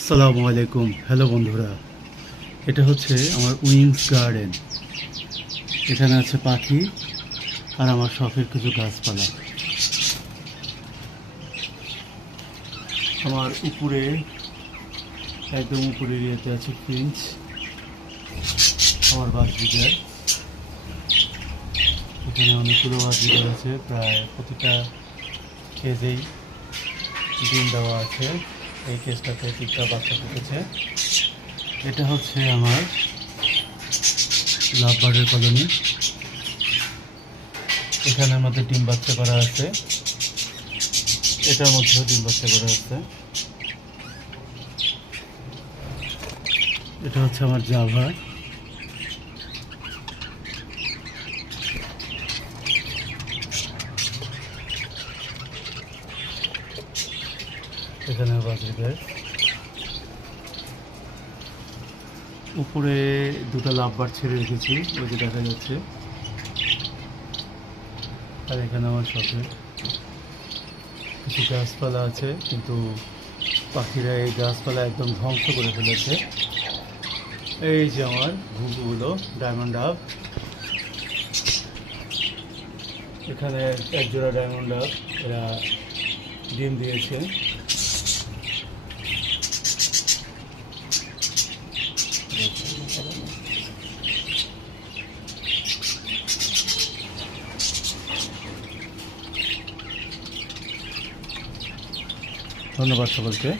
আসসালামু আলাইকুম। হ্যালো বন্ধুরা, এটা হচ্ছে আমার উইংস গার্ডেন। এখানে আছে পাখি আর আমার শখের কিছু গাছপালা। আমার উপরে একদম উপরের ইয়েতে আছে ফিঞ্চ, আমার বাসবিঘার। এখানে অনেকগুলো বাসবিঘার আছে, প্রায় প্রতিটা কেজেই ডিম দেওয়া আছে। এই কেজটাতে 3টা বাচ্চা ফুটেছে। এটা হচ্ছে আমার লাভ বার্ডের কলোনি। এখানে আমাদের ডিম বাচ্চা করা আছে, এটার মধ্যেও ডিম বাচ্চা করা আছে। এটা হচ্ছে আমার জাভা। এখানে বাজরিগার। উপরে 2টা লাভবার্ড ছেড়ে রেখেছি, ওই যে দেখা যাচ্ছে। আর এখানে আমার শখের কিছু গাছপালা আছে, কিন্তু পাখিরা এই গাছপালা একদম ধ্বংস করে ফেলেছে। এই যে আমার ঘুঘুগুলো, ডায়মন্ড ডাব। এখানে এক জোড়া ডায়মন্ড ডাব, এরা ডিম দিয়েছে। ধন্যবাদ সকলকে।